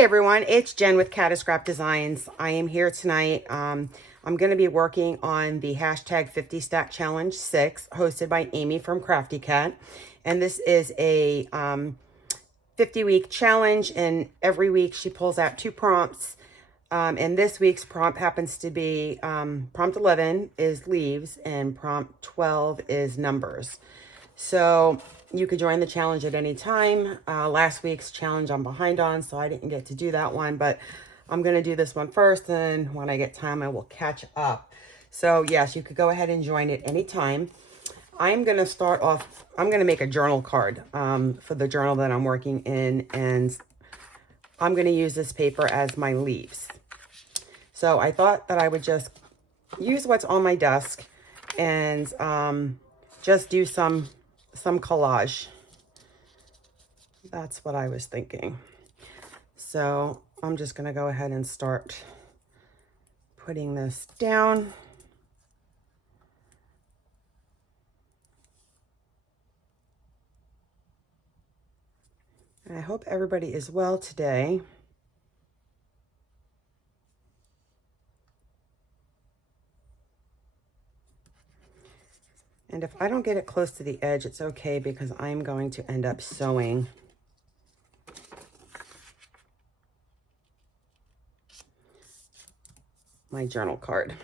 Hey everyone, it's Jen with Catascrap Designs. I am here tonight. I'm going to be working on the hashtag 50 Stack Challenge 6 hosted by Amy from Crafty Cat. And this is a 50-week challenge, and every week she pulls out 2 prompts. And this week's prompt happens to be prompt 11 is leaves and prompt 12 is numbers. So you could join the challenge at any time. Last week's challenge I'm behind on, so I didn't get to do that one, but I'm going to do this one first, and when I get time, I will catch up. So yes, you could go ahead and join at any time. I'm going to start off, I'm going to make a journal card for the journal that I'm working in, and I'm going to use this paper as my leaves. So I thought that I would just use what's on my desk and just do some collage. That's what I was thinking. So I'm just going to go ahead and start putting this down. And I hope everybody is well today. And if I don't get it close to the edge, it's okay, because I'm going to end up sewing. My journal card.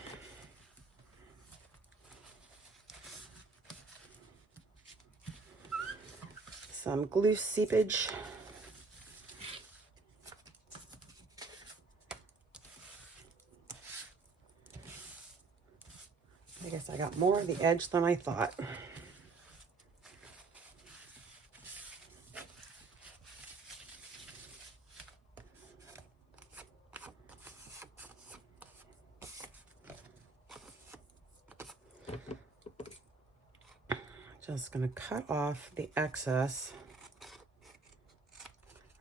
Some glue seepage. I guess I got more of the edge than I thought. Just going to cut off the excess.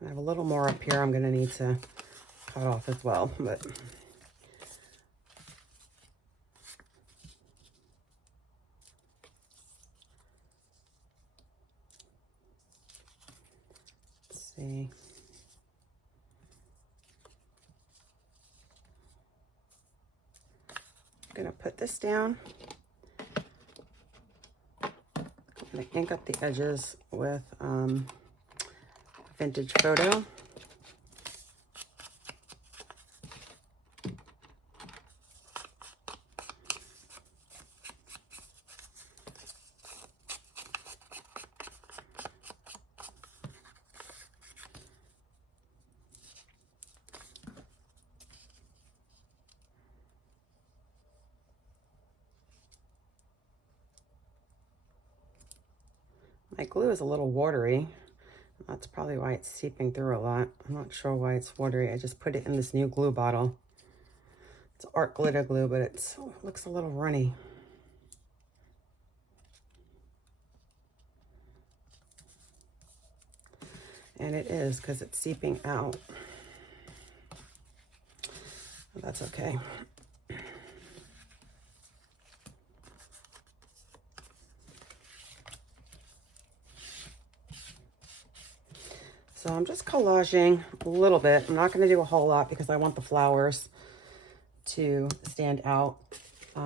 I have a little more up here I'm going to need to cut off as well, but let's see. I'm going to put this down. I'm going to ink up the edges with vintage photo. My glue is a little watery. That's probably why it's seeping through a lot. I'm not sure why it's watery. I just put it in this new glue bottle. It's art glitter glue, but it looks a little runny. And it is, because it's seeping out. But that's okay. So I'm just collaging a little bit. I'm not going to do a whole lot because I want the flowers to stand out. I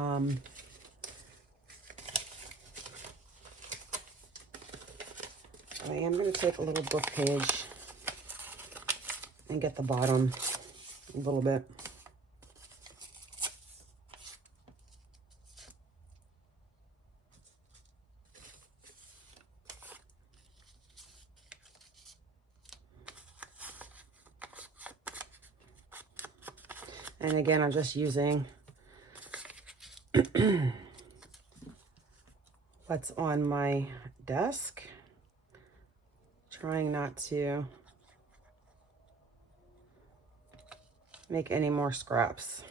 am going to take a little book page and get the bottom a little bit. And again, I'm just using what's on my desk, trying not to make any more scraps.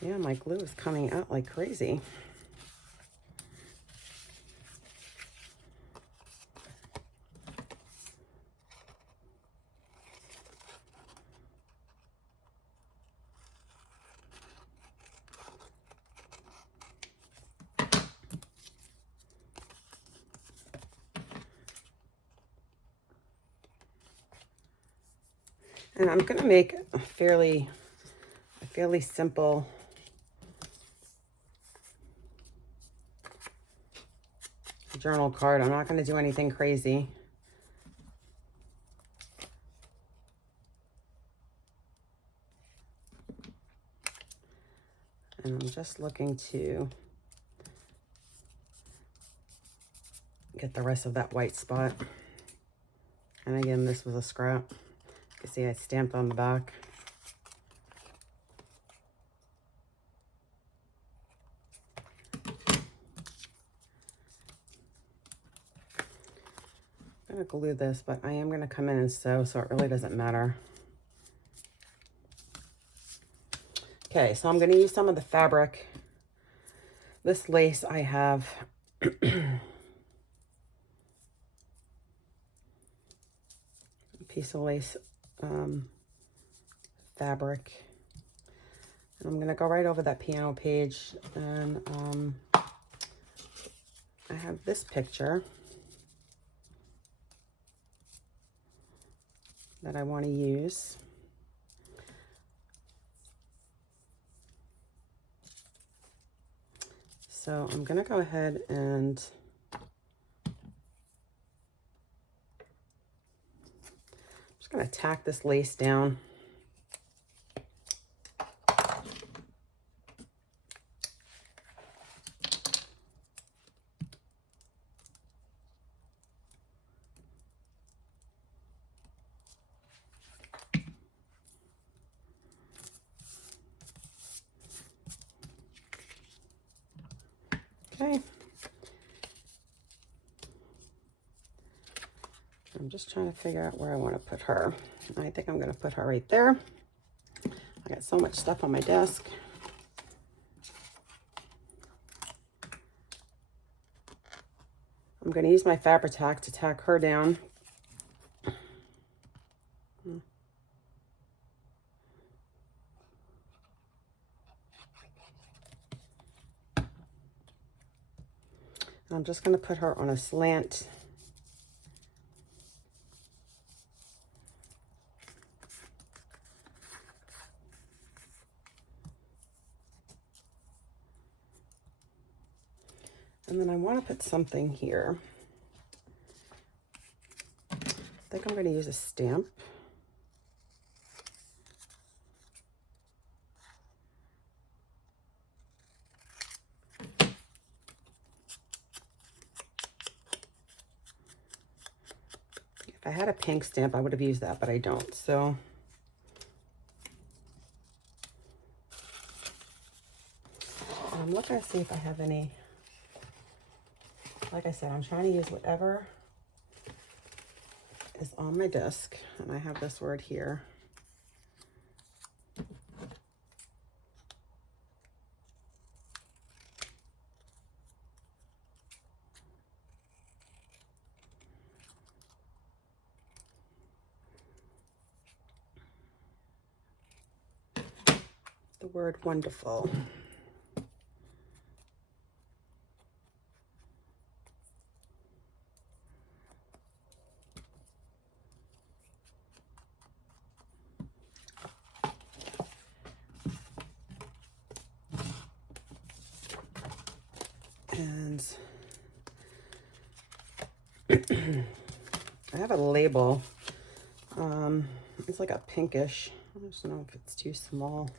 Yeah, my glue is coming out like crazy. And I'm gonna make a fairly simple journal card. I'm not gonna do anything crazy. And I'm just looking to get the rest of that white spot. And again, this was a scrap. You can see I stamped on the back. I'm gonna glue this, but I am gonna come in and sew, so it really doesn't matter. Okay, so I'm gonna use some of the fabric. This lace I have a piece of lace fabric. And I'm gonna go right over that piano page, and I have this picture that I want to use. So I'm gonna go ahead and I'm just gonna tack this lace down. Okay. I'm just trying to figure out where I want to put her. I think I'm going to put her right there. I got so much stuff on my desk. I'm going to use my Fabri-Tac to tack her down. I'm just going to put her on a slant. And then I want to put something here. I think I'm going to use a stamp. If I had a pink stamp, I would have used that, but I don't. So I'm looking to see if I have any. Like I said, I'm trying to use whatever is on my desk, and I have this word here. The word wonderful. And I have a label. It's like a pinkish. I just don't know if it's too small.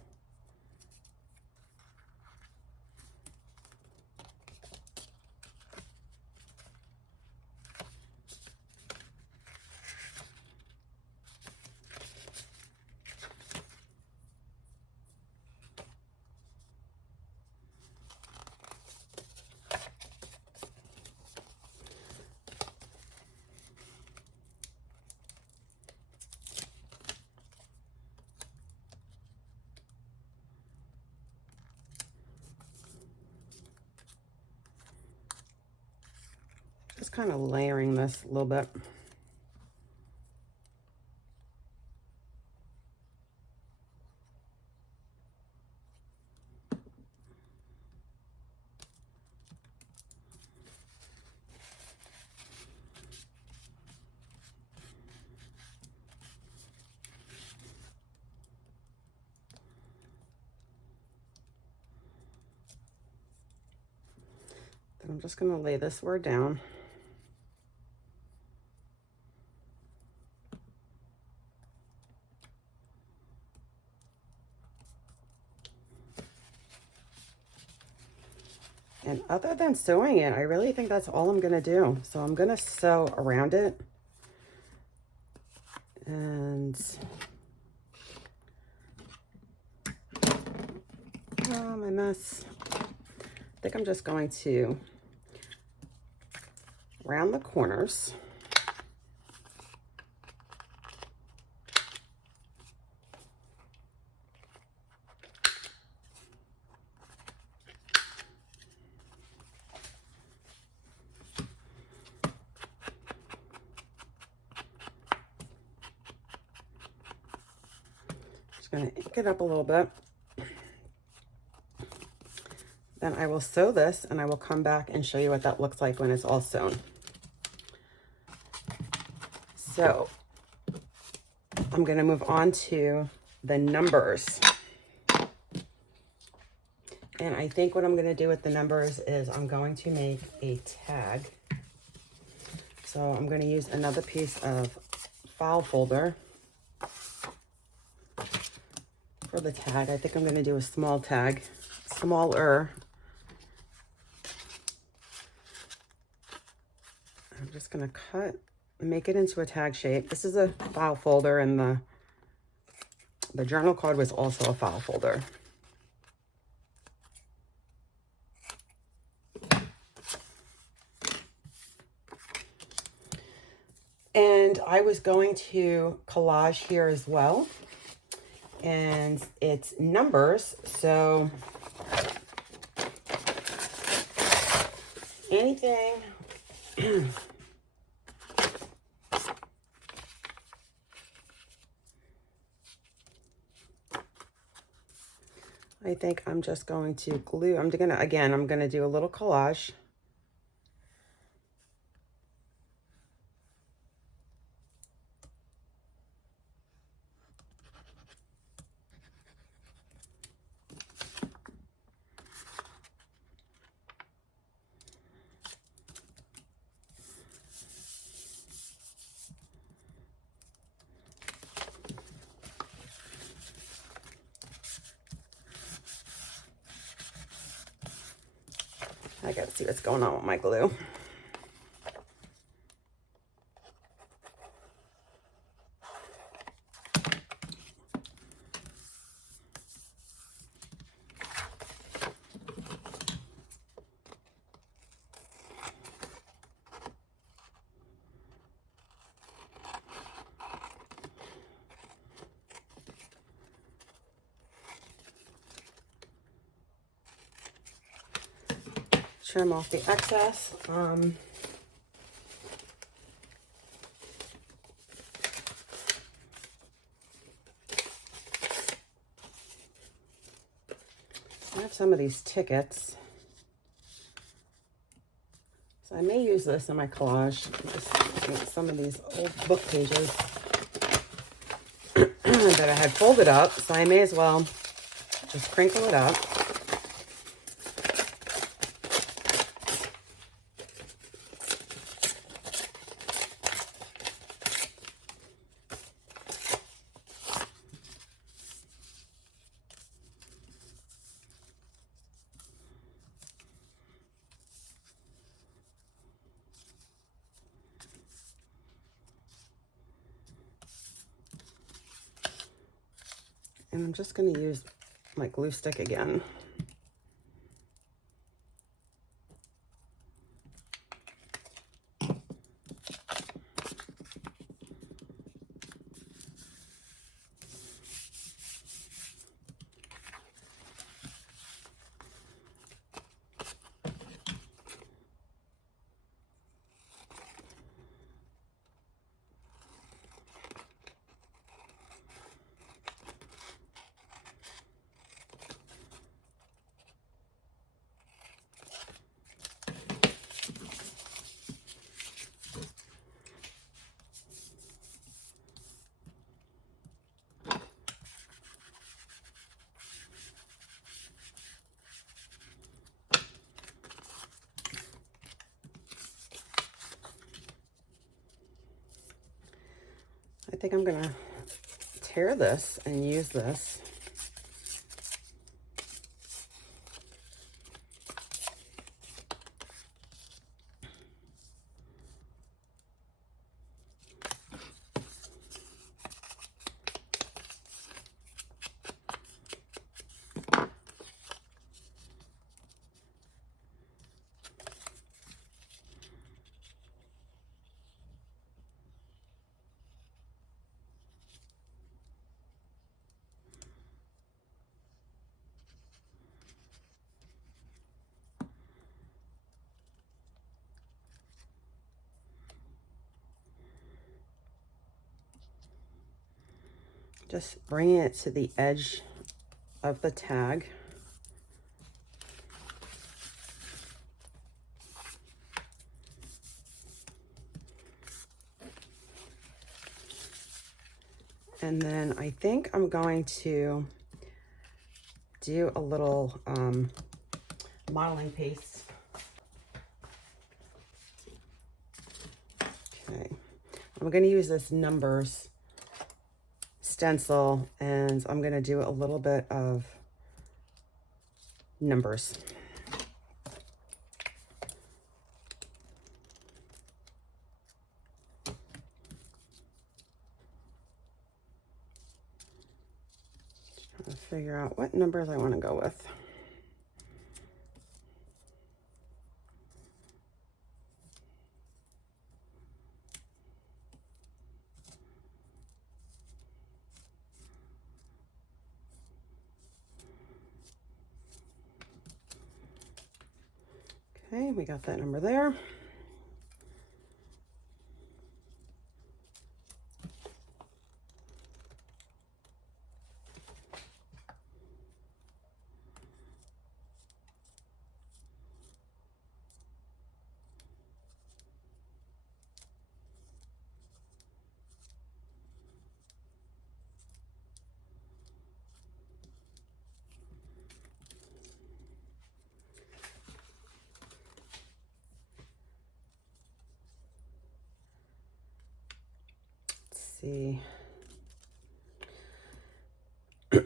Just kind of layering this a little bit. And I'm just going to lay this word down. And other than sewing it, I really think that's all I'm going to do. So I'm going to sew around it. And my mess. I think I'm just going to round the corners. Just going to ink it up a little bit. Then I will sew this and I will come back and show you what that looks like when it's all sewn. So I'm going to move on to the numbers. And I think what I'm going to do with the numbers is I'm going to make a tag. So I'm going to use another piece of file folder for the tag. I think I'm going to do a small tag, smaller. I'm just going to cut and make it into a tag shape. This is a file folder, and the journal card was also a file folder. And I was going to collage here as well. And it's numbers, so anything I think I'm just going to glue. I'm going to do a little collage. I gotta see what's going on with my glue. Trim off the excess. I have some of these tickets, so I may use this in my collage. Just looking at some of these old book pages that I had folded up, so I may as well just crinkle it up. And I'm just going to use my glue stick again. think I'm gonna tear this and use this. Just bringing it to the edge of the tag. And then I think I'm going to do a little modeling paste. Okay, I'm going to use this numbers stencil, and I'm going to do a little bit of numbers. Trying to figure out what numbers I want to go with. Okay, we got that number there. See. I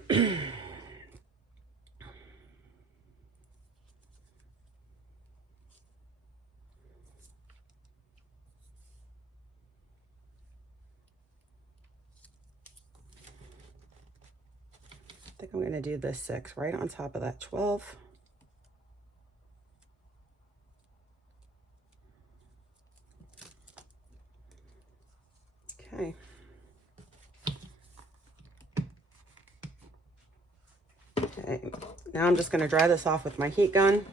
think I'm going to do this 6 right on top of that 12. Okay. Okay, now I'm just going to dry this off with my heat gun.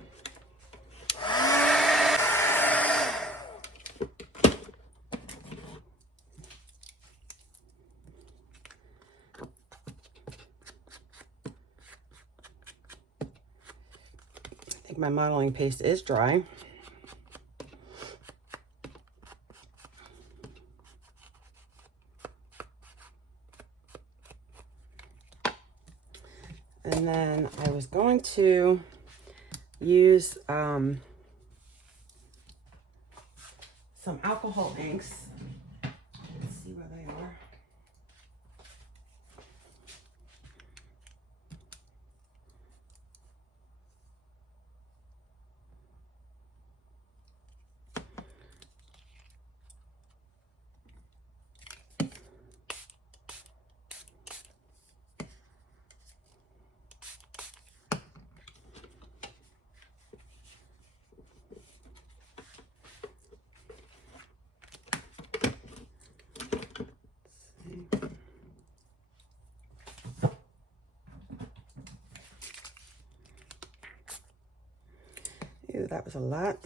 I think my modeling paste is dry. And then I was going to use some alcohol inks. Let's see where they are. Ew, that was a lot.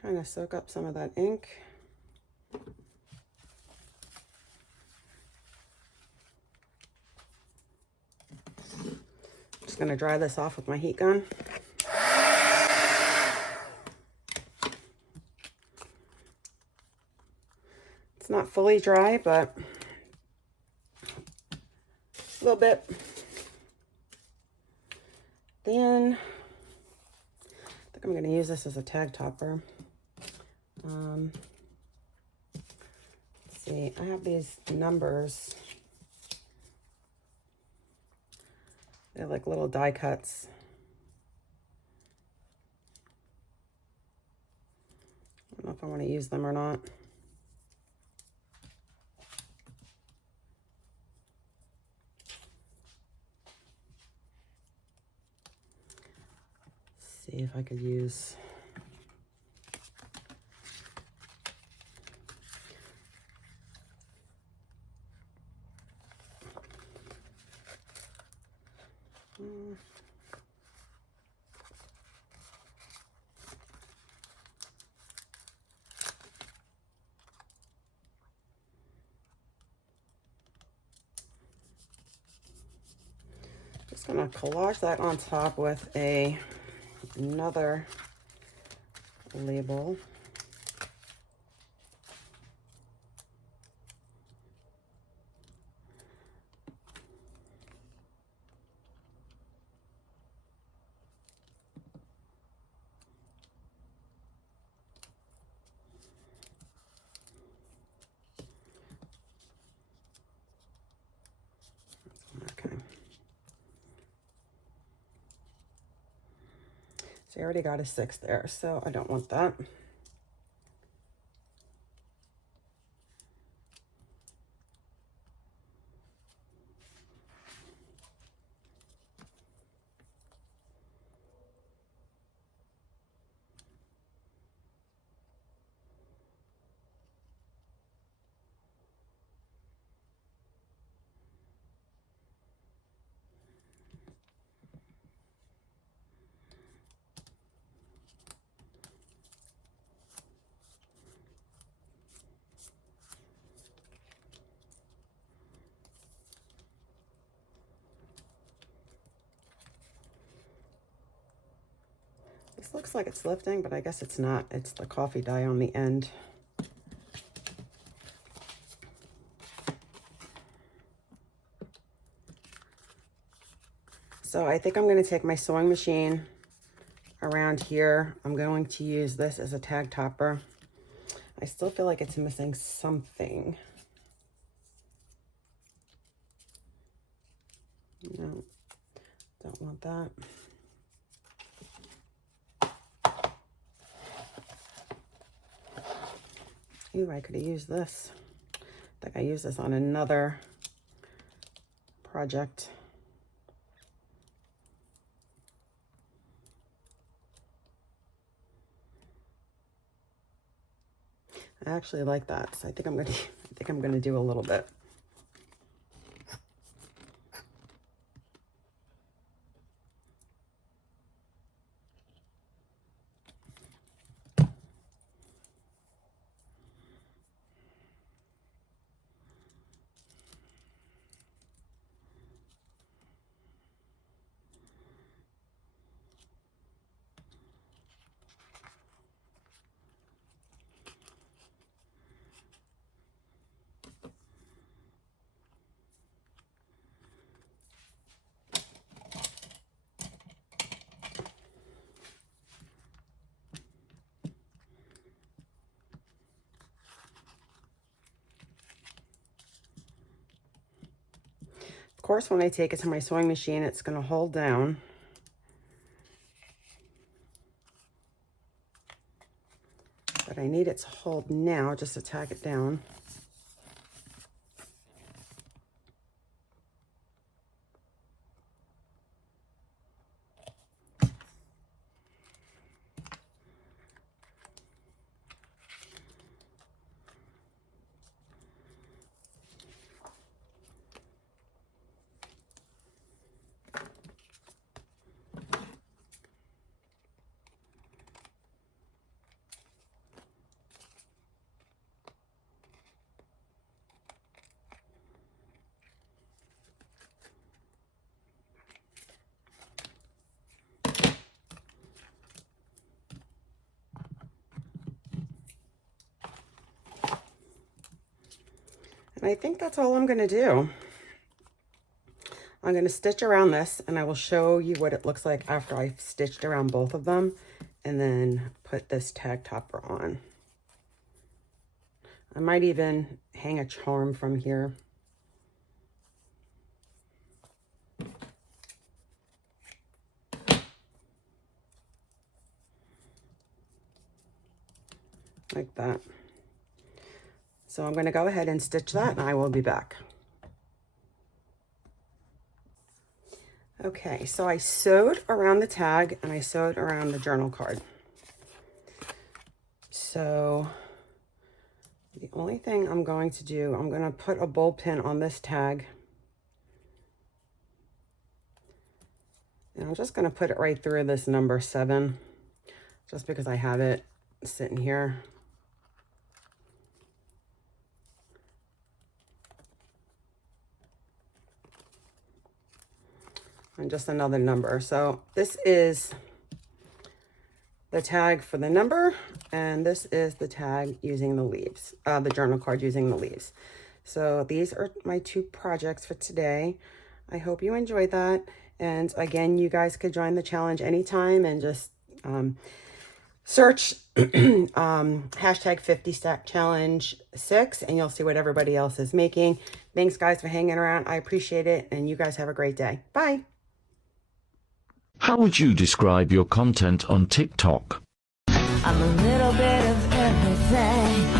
Trying to soak up some of that ink. just going to dry this off with my heat gun. It's not fully dry, but a little bit. Then I think I'm going to use this as a tag topper. Let's see, I have these numbers. They're like little die cuts. I don't know if I want to use them or not. See if I could use just gonna collage that on top with another label. Okay. So I already got a 6 there, so I don't want that. This looks like it's lifting, but I guess it's not. It's the coffee dye on the end. So I think I'm going to take my sewing machine around here. I'm going to use this as a tag topper. I still feel like it's missing something. No, don't want that. Ooh, I could have used this. I think I used this on another project. I actually like that, so I think I'm gonna do a little bit. Of course, when I take it to my sewing machine, it's going to hold down. But I need it to hold now just to tack it down. And I think that's all I'm going to do. I'm going to stitch around this, and I will show you what it looks like after I've stitched around both of them, and then put this tag topper on. I might even hang a charm from here. Like that. So I'm going to go ahead and stitch that, and I will be back. Okay, so I sewed around the tag and I sewed around the journal card. So the only thing I'm going to do, I'm going to put a bowl pin on this tag. And I'm just going to put it right through this number 7, just because I have it sitting here. And just another number. So this is the tag for the number, and this is the tag using the leaves, the journal card using the leaves. So these are my 2 projects for today. I hope you enjoyed that. And again, you guys could join the challenge anytime and just search hashtag 50 stack challenge 6, and you'll see what everybody else is making. Thanks guys for hanging around. I appreciate it, and you guys have a great day. Bye. How would you describe your content on TikTok? I'm a little bit of everything.